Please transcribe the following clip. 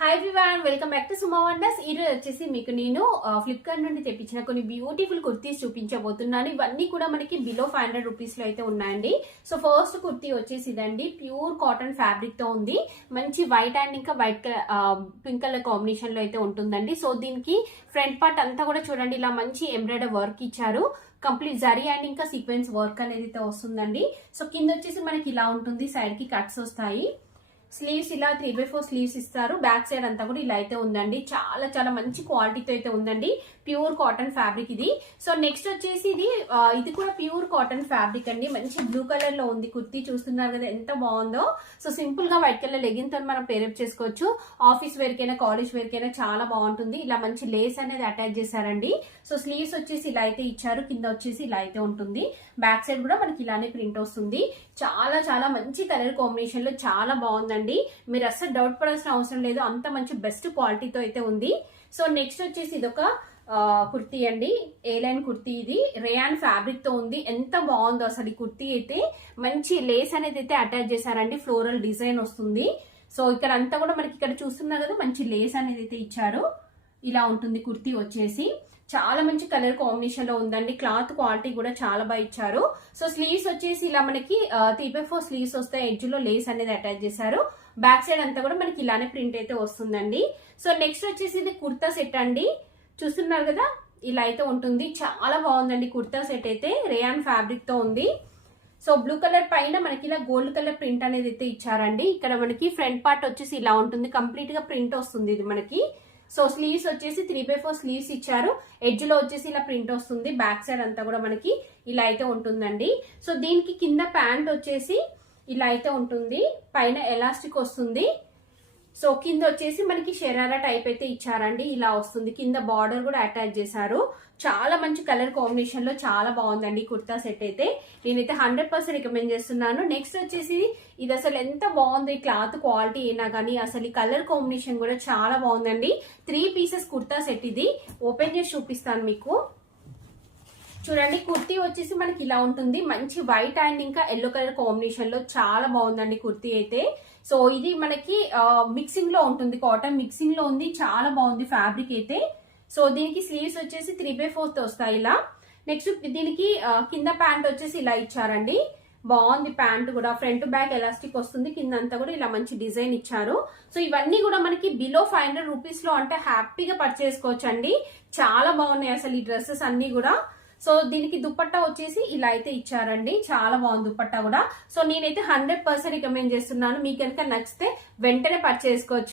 Hi everyone, welcome back to Suma wonders. ఈ రోజు వచ్చేసి మీకు నేను ఫ్లిప్కార్ట్ నుండి తెప్పించిన కొన్ని బ్యూటిఫుల్ కుర్తీస్ చూపించబోతున్నాను. ఇవన్నీ కూడా మనకి బిలో 500 రూపీస్ లో అయితే ఉన్నాయండి. సో ఫస్ట్ కుర్తీ వచ్చేసి ఇదండి, ప్యూర్ కాటన్ ఫ్యాబ్రిక్ తో ఉంది. మంచి వైట్ అండ్ ఇంకా white colour pink colour combination లో అయితే ఉంటుందండి. సో దీనికి ఫ్రంట్ పార్ట్ అంతా కూడా చూడండి, ఇలా మంచి ఎంబ్రాయిడరీ వర్క్ ఇచ్చారు. కంప్లీట్ జరీ అండ్ ఇంకా సీక్వెన్స్ వర్క్ అనేది అయితే వస్తుందండి. సో కింద వచ్చేసి మనకి ఇలా ఉంటుంది, సైడ్ కి కట్స్ వస్తాయి. స్లీవ్స్ ఇలా 3/4 స్లీవ్స్ ఇస్తారు. బ్యాక్ సైడ్ అంతా కూడా ఇలా అయితే ఉందండి. చాలా చాలా మంచి క్వాలిటీతో అయితే ఉందండి. ప్యూర్ కాటన్ ఫ్యాబ్రిక్ ఇది. సో నెక్స్ట్ వచ్చేసి ఇది కూడా ప్యూర్ కాటన్ ఫ్యాబ్రిక్ అండి. మంచి బ్లూ కలర్ లో ఉంది కుర్తీ, చూస్తున్నారు కదా ఎంత బాగుందో. సో సింపుల్ గా వైట్ కలర్ లెగిన్ తో మనం పేరప్ చేసుకోవచ్చు. ఆఫీస్ వేర్ కైనా కాలేజ్ వేర్ కైనా చాలా బాగుంటుంది. ఇలా మంచి లేస్ అనేది అటాచ్ చేశారండి. సో స్లీవ్స్ వచ్చేసి ఇలా అయితే ఇచ్చారు, కింద వచ్చేసి ఇలా అయితే ఉంటుంది. బ్యాక్ సైడ్ కూడా మనకి ఇలానే ప్రింట్ వస్తుంది. చాలా చాలా మంచి కలర్ కాంబినేషన్ లో చాలా బాగుందండి. మీరు అస్సలు డౌట్ పడాల్సిన అవసరం లేదు, అంత మంచి బెస్ట్ క్వాలిటీతో అయితే ఉంది. సో నెక్స్ట్ వచ్చేసి ఇదొక కుర్తీ అండి, ఏ లైన్ కుర్తీ. ఇది రేయాన్ ఫ్యాబ్రిక్ తో ఉంది. ఎంత బాగుందో అసలు ఈ కుర్తీ అయితే. మంచి లేస్ అనేది అయితే అటాచ్ చేశారండి, ఫ్లోరల్ డిజైన్ వస్తుంది. సో ఇక్కడ అంతా కూడా మనకి ఇక్కడ చూస్తున్నారు కదా, మంచి లేస్ అనేది అయితే ఇచ్చారు. ఇలా ఉంటుంది కుర్తీ వచ్చేసి. చాలా మంచి కలర్ కాంబినేషన్ లో ఉందండి. క్లాత్ క్వాలిటీ కూడా చాలా బాగా ఇచ్చారు. సో స్లీవ్స్ వచ్చేసి ఇలా మనకి 3/4 స్లీవ్స్ వస్తాయి. ఎడ్జ్ లో లేస్ అనేది అటాచ్ చేశారు. బ్యాక్ సైడ్ అంతా కూడా మనకి ఇలానే ప్రింట్ అయితే వస్తుందండి. సో నెక్స్ట్ వచ్చేసి ఇది కుర్తా సెట్ అండి, చూస్తున్నారు కదా ఇలా అయితే ఉంటుంది. చాలా బాగుందండి కుర్తా సెట్ అయితే. రేయాన్ ఫ్యాబ్రిక్ తో ఉంది. సో బ్లూ కలర్ పైన మనకి ఇలా గోల్డ్ కలర్ ప్రింట్ అనేది అయితే ఇచ్చారండి. ఇక్కడ మనకి ఫ్రంట్ పార్ట్ వచ్చేసి ఇలా ఉంటుంది, కంప్లీట్ గా ప్రింట్ వస్తుంది ఇది మనకి. సో స్లీవ్స్ వచ్చేసి 3/4 స్లీవ్స్ ఇచ్చారు. ఎడ్జ్ లో వచ్చేసి ఇలా ప్రింట్ వస్తుంది. బ్యాక్ సైడ్ అంతా కూడా మనకి ఇలా అయితే ఉంటుందండి. సో దీనికి కింద ప్యాంట్ వచ్చేసి ఇలా అయితే ఉంటుంది, పైన ఎలాస్టిక్ వస్తుంది. సో కింద వచ్చేసి మనకి షరారా టైప్ అయితే ఇచ్చారండి, ఇలా వస్తుంది. కింద బార్డర్ కూడా అటాచ్ చేశారు. చాలా మంచి కలర్ కాంబినేషన్ లో చాలా బాగుందండి కుర్తా సెట్ అయితే. నేనైతే 100% రికమెండ్ చేస్తున్నాను. నెక్స్ట్ వచ్చేసి ఇది అసలు ఎంత బాగుంది, క్లాత్ క్వాలిటీ అయినా కానీ అసలు ఈ కలర్ కాంబినేషన్ కూడా చాలా బాగుందండి. 3 పీసెస్ కుర్తా సెట్ ఇది. ఓపెన్ చేసి చూపిస్తాను మీకు. చూడండి కుర్తీ వచ్చేసి మనకి ఇలా ఉంటుంది. మంచి వైట్ అండ్ ఇంకా ఎల్లో కలర్ కాంబినేషన్ లో చాలా బాగుందండి కుర్తీ అయితే. సో ఇది మనకి మిక్సింగ్ లో ఉంటుంది, కాటన్ మిక్సింగ్ లో ఉంది. చాలా బాగుంది ఫ్యాబ్రిక్ అయితే. సో దీనికి స్లీవ్స్ వచ్చేసి 3/4 వస్తాయి ఇలా. నెక్స్ట్ దీనికి కింద ప్యాంట్ వచ్చేసి ఇలా ఇచ్చారండి. బాగుంది ప్యాంట్ కూడా. ఫ్రంట్ బ్యాక్ ఎలాస్టిక్ వస్తుంది, కింద అంతా కూడా ఇలా మంచి డిజైన్ ఇచ్చారు. సో ఇవన్నీ కూడా మనకి బిలో 500 రూపీస్ లో అంటే హ్యాపీగా పర్చేస్ చేసుకోవచ్చు అండి. చాలా బాగున్నాయి అసలు ఈ డ్రెస్సెస్ అన్ని కూడా. సో దీనికి దుపట్టా వచ్చేసి ఇలా అయితే ఇచ్చారండి. చాలా బాగుంది దుపట్టా కూడా. సో నేనైతే 100% రికమెండ్ చేస్తున్నాను. మీకు కనుక నచ్చితే వెంటనే పర్చేస్ చేసుకోవచ్చు.